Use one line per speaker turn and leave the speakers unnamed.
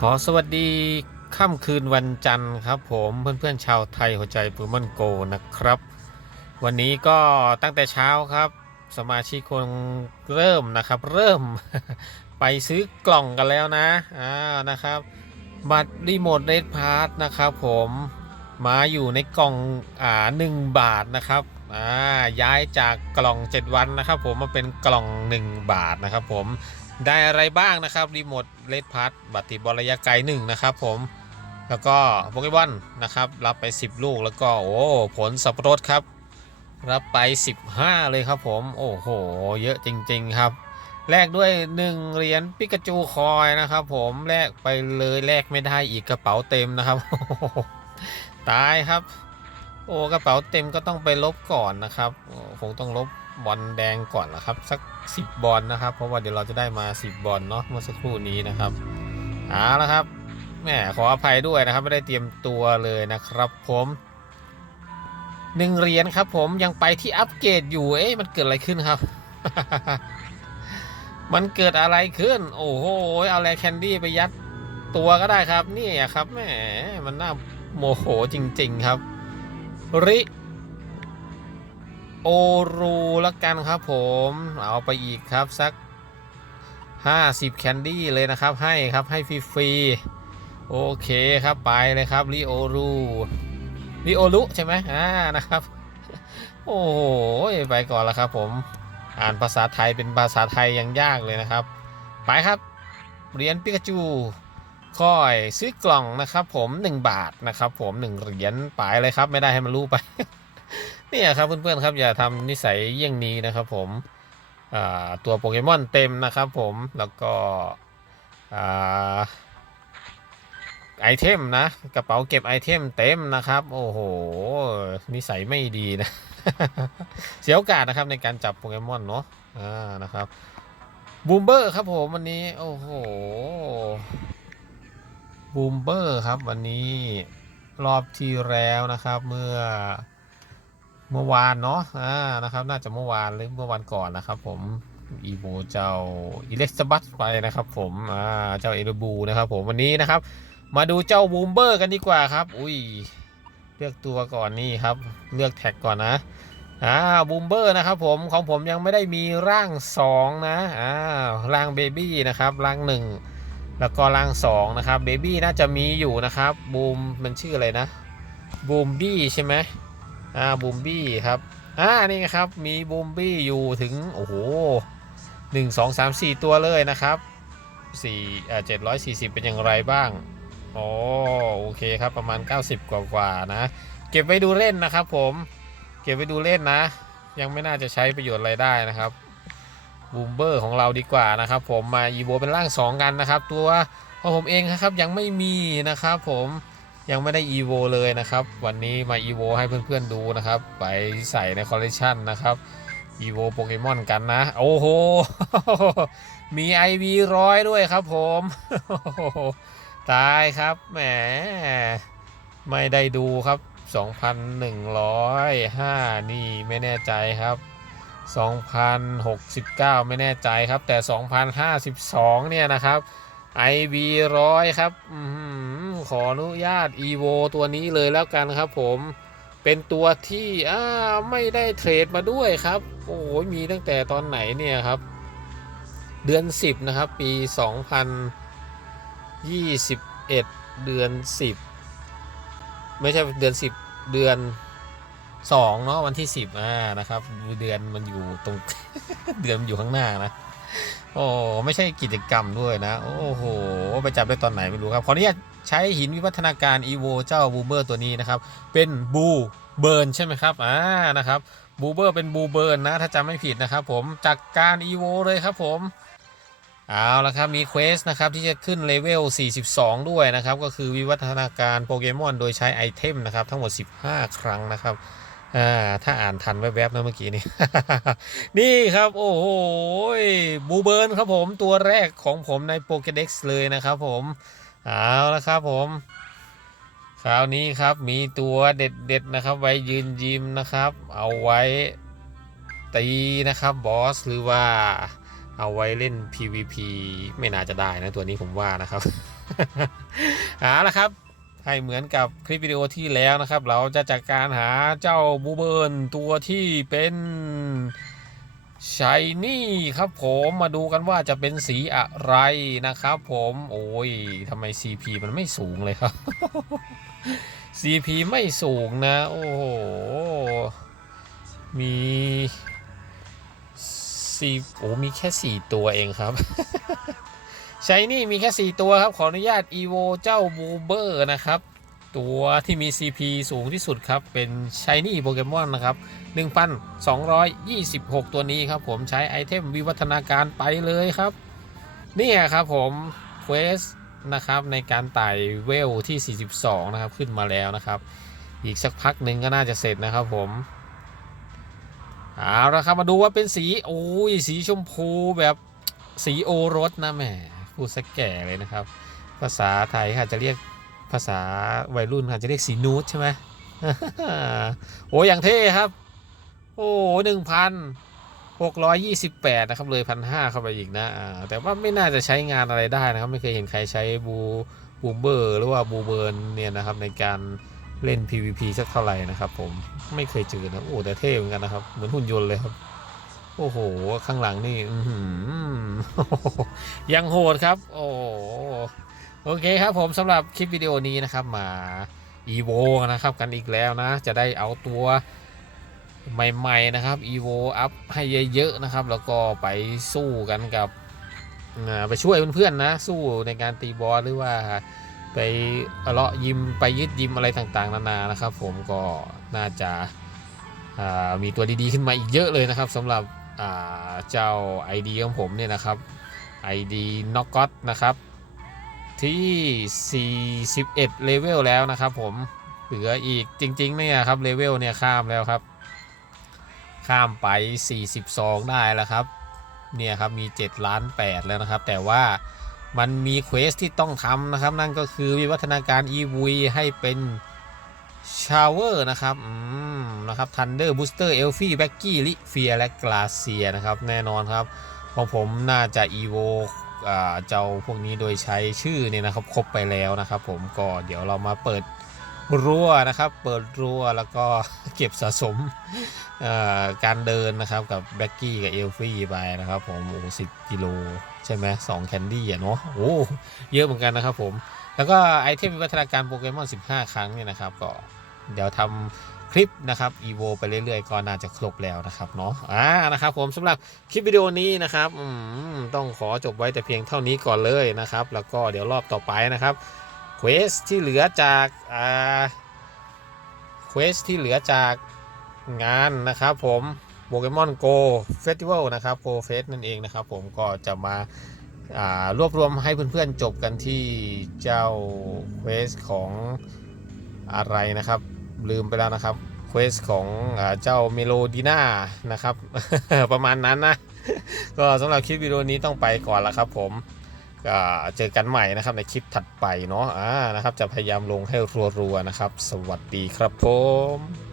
ขอสวัสดีค่ำคืนวันจันทร์ครับผมเพื่อนๆชาวไทยหัวใจปืนมันโกนะครับ วันนี้ก็ตั้งแต่เช้าครับ สมาชิกคนเริ่มนะครับ เริ่มไปซื้อกล่องกันแล้วนะอ่านะครับ บัตรรีโมทเรดพาร์ทนะครับผมมาอยู่ในกล่องอ่าหนึ่งบาทนะครับอ่าย้ายจากกล่อง 7 วันนะครับ ผมมาเป็นกล่อง 1 บาทนะครับ ผม ได้อะไรบ้างนะครับรีโมทเลดพัทบัตติบอลระยะไกลหนึ่งนะครับผมแล้วก็โปเกมอนนะครับ รับไป 10 ลูกแล้วก็โอ้ผลสับปะรดครับ รับไป 15 เลยครับผม โอ้โห เยอะจริง ๆ ครับแลกด้วย 1 เหรียญปิกาจูคอยนะครับ ผมแลกไปเลยแลกไม่ได้อีกกระเป๋าเต็มนะครับ ตายครับ โอ้กระเป๋าเต็มก็ต้องไปลบก่อนนะครับคงต้องลบ บอลแดงก่อนนะครับ สัก 10 บอลนะครับ เพราะว่าเดี๋ยวเราจะได้มา 10 บอลเนาะเมื่อสักครู่นี้นะครับเอาละครับแหมขออภัยด้วยนะครับ ไม่ได้เตรียมตัวเลยนะครับผมหนึ่งเหรียญครับผมยังไปที่อัปเกรดอยู่เอ๊ะมันเกิดอะไรขึ้นครับ มันเกิดอะไรขึ้น โอ้โหเอาแรแคนดี้ไปยัดตัวก็ได้ครับนี่ครับแหมมันน่าโมโหจริง ๆครับ ริ โอรูละกันครับผมเอาไปอีกครับสัก 50 แคนดี้เลยนะครับให้ครับให้ฟรีๆโอเคครับไปเลยครับริโอรูริโอรุใช่ไหมอ่านะครับ โอ้โหไปก่อนแล้วครับผมอ่านภาษาไทยเป็นภาษาไทยยังยากเลยนะครับ ไปครับเหรียญปิกาจูค่อยซื้อกล่องนะครับผม 1 บาทนะครับผม1เหรียญไปเลยครับไม่ได้ให้มันรู้ไป เนี่ยครับเพื่อนๆครับอย่าทำนิสัยเยี่ยงนี้นะครับผมตัวโปเกมอนเต็มนะครับผมแล้วก็ไอเทมนะ กระเป๋าเก็บไอเทมเต็มนะครับ โอ้โห นิสัยไม่ดีนะ เสียโอกาสนะครับในการจับโปเกมอนเนาะอ่านะครับบูมเบอร์ครับผมวันนี้ โอ้โหบูมเบอร์ครับวันนี้รอบที่แล้วนะครับเมื่อ เมื่อวานเนาะอ่านะครับ น่าจะเมื่อวานหรือเมื่อวันก่อนนะครับ ผมอีโวเจ้าอิเล็กซ์บัสไปนะครับผมอ่าเจ้าเอเดบูนะครับผมวันนี้นะครับ มาดูเจ้าบูมเบอร์กันดีกว่าครับ อุ้ยเลือกตัวก่อนนี่ครับ เลือกแท็กก่อนนะอ่าบูมเบอร์นะครับผมของผมยังไม่ได้มีร่าง 2 นะอ่าร่างเบบี้นะครับร่าง 1 แล้วก็ร่าง 2 นะครับเบบี้น่าจะมีอยู่นะครับบูมมันชื่ออะไรนะบูมบี้ใช่ไหม อ่าบูมบี้ครับอ่านี่ครับมีบูมบี้อยู่ถึงโอ้โหหนึ่งสองสามสี่ตัวเลยนะครับสี่อ่าเจ็ดร้อยสี่สิบเป็นอย่างไรบ้างโอโอเคครับประมาณ 90 กว่ากว่านะ เก็บไว้ดูเล่นนะครับผม เก็บไว้ดูเล่นนะ ยังไม่น่าจะใช้ประโยชน์อะไรได้นะครับบูมเบอร์ของเราดีกว่านะครับ ผมมาอีโวเป็นร่าง 2 กันนะครับ ตัวของผมเองนะครับยังไม่มีนะครับผม ยังไม่ได้ EVO เลยนะครับ วันนี้มา EVO ให้เพื่อนๆดูนะครับ ไปใส่ในคอลเลคชันนะครับ EVO โปเกมอนกันนะ โอ้โห มี IV ร้อยด้วยครับผม ตายครับแหมไม่ได้ดูครับ 2,105 นี่ไม่แน่ใจครับ 2,069 ไม่แน่ใจครับ แต่ 2,052 เนี่ยนะครับ IV ร้อยครับอื ขออนุญาต EVO ตัวนี้เลยแล้วกันครับผมเป็นตัวที่อ่าไม่ได้เทรดมาด้วยครับ โอ้ยมีตั้งแต่ตอนไหนเนี่ยครับ เดือน 10 นะครับ ปี 2021 เดือน 10 ไม่ใช่เดือน 10 เดือน2เนาะวันที่ 10อ่านะครับ เดือนมันอยู่ตรง เดือนมันอยู่ข้างหน้านะ โอ้ไม่ใช่กิจกรรมด้วยนะ โอ้โหไปจับได้ตอนไหนไม่รู้ครับ ขออนุญาตใช้หินวิวัฒนาการ EVO เจ้าบูเบอร์ตัวนี้นะครับ เป็นบูเบิร์นใช่ไหมครับอ่านะครับบูเบอร์เป็นบูเบิร์นนะ ถ้าจำไม่ผิดนะครับผมจากการ EVO เลยครับผมเอาละครับมีเควสนะครับที่จะขึ้นเลเวล 42 ด้วยนะครับ ก็คือวิวัฒนาการโปเกมอนโดยใช้ไอเทมนะครับ ทั้งหมด 15 ครั้งนะครับ อ่าถ้าอ่านทันแวบๆนะเมื่อกี้นี้ นี่ครับโอ้โหบูเบิร์นครับผมตัวแรกของผมในโปเกเด็กซ์เลยนะครับผม เอาละครับผมคราวนี้ครับมีตัวเด็ดๆนะครับ ไว้ยืนยิ้มนะครับ เอาไว้ตีนะครับบอสหรือว่าเอาไว้เล่น PVP ไม่น่าจะได้นะตัวนี้ผมว่านะครับ เอาละครับ ให้เหมือนกับคลิปวิดีโอที่แล้วนะครับ เราจะจัดการหาเจ้าบูเบิร์นตัวที่เป็นชายนี่ครับผมมาดูกันว่าจะเป็นสีอะไรนะครับผมโอ้ยทำไม CP มันไม่สูงเลยครับ CP ไม่สูงนะ โอ้โห มีสีโอ้มีแค่4ตัวเองครับ ใช้นี่มีแค่ 4 ตัวครับ ขออนุญาต evo เจ้าบูเบอร์นะครับ ตัวที่มี CP สูงที่สุดครับ เป็นช h นี่โปเกมอนนะครับ 1,226 ตัวนี้ครับ ผมใช้ไอเทมวิวัฒนาการไปเลยครับ นี่ครับผมเควสนะครับในการไต่เวลที่ 42 นะครับ ขึ้นมาแล้วนะครับ อีกสักพักหนึ่งก็น่าจะเสร็จนะครับผมเอาละครับมาดูว่าเป็นสีโอ้ยสีชมพูแบบสีโอรสนะแหม พูดสักแก่เลยนะครับ ภาษาไทยค่ะจะเรียกภาษาวัยรุ่นค่ะจะเรียกสีนูดใช่ไหมโอ้ยอย่างเท่ครับ โอ้หนึ่งพันหกร้อยยี่สิบแปดนะครับเลยพันห้าเข้าไปอีกนะแต่ว่าไม่น่าจะใช้งานอะไรได้นะครับ ไม่เคยเห็นใครใช้บูบูเบอร์หรือว่าบูเบิร์นเนี่ยนะครับในการเล่น PVP สักเท่าไหร่นะครับผมไม่เคยเจอนะโอ้แต่เท่เหมือนกันนะครับ เหมือนหุ่นยนต์เลยครับ โอ้โห ข้างหลังนี่ยังโหดครับ โอ้โอเคครับผมสำหรับคลิปวิดีโอนี้นะครับมา EVO นะครับกันอีกแล้วนะ จะได้เอาตัวใหม่ ๆ นะครับ EVO อัพให้เยอะ ๆ นะครับ แล้วก็ไปสู้กันกับไปช่วยเพื่อนๆนะ สู้ในการตีบอสหรือว่าไปเลาะยิมไปยึดยิมอะไรต่างๆ นานานะครับ ผมก็น่าจะามีตัวดีๆขึ้นมาอีกเยอะเลยนะครับสำหรับ เจ้า ID ของผมเนี่ยนะครับ ID n o c k o t นะครับ ที่ 41 เลเวลแล้วนะครับผม เหลืออีกจริงๆเนี่ยครับเลเวลเนี่ยข้ามแล้วครับ ข้ามไป 42 ได้แล้วครับ เนี่ยครับมี7ล้าน8แล้วนะครับ แต่ว่ามันมีเควสที่ต้องทำนะครับ นั่นก็คือวิวัฒนาการ EV ให้เป็น ชาวเวอร์นะครับ อืม นะครับ Thunder Booster Elfie b a c k y ลิเฟียและกลาเซียนะครับ แน่นอนครับของผมน่าจะ EVO อ่าเจ้าพวกนี้โดยใช้ชื่อเนี่ยนะครับ ครบไปแล้วนะครับ ผมก็เดี๋ยวเรามาเปิดรั้วนะครับ เปิดรั้วแล้วก็เก็บสะสมอ่าการเดินนะครับกับแบ็กกี้กับเอลฟี่ไปนะครับ ผมโอ้สิบกิโลใช่ไหมสองแคนดี้อะเนาะโอ้เยอะเหมือนกันนะครับผม แล้วก็ไอเทมวิวัฒนาการโปเกมอน 15 ครั้งเนี่ยนะครับก็ เดี๋ยวทำคลิปนะครับ EVO ไปเรื่อยๆ ก็น่าจะครบแล้วนะครับเนาะอ่านะครับผมสำหรับคลิปวิดีโอนี้นะครับต้องขอจบไว้แต่เพียงเท่านี้ก่อนเลยนะครับ แล้วก็เดี๋ยวรอบต่อไปนะครับเควสที่เหลือจากอ่าเควสที่เหลือจากงานนะครับผมโปเกมอนโกเฟสติวัลนะครับโกเฟสนั่นเองนะครับผมก็จะมารวบรวมให้เพื่อนๆจบกันที่เจ้าเควสของอะไรนะครับ ลืมไปแล้วนะครับเควสของอเจ้าเมโลดีนานะครับ ประมาณนั้นนะ ก็สำหรับคลิปวิดีโอนี้ต้องไปก่อนละครับผมก็เจอกันใหม่นะครับในคลิปถัดไปเนาะะนะครับ จะพยายามลงให้รัวๆนะครับ สวัสดีครับผม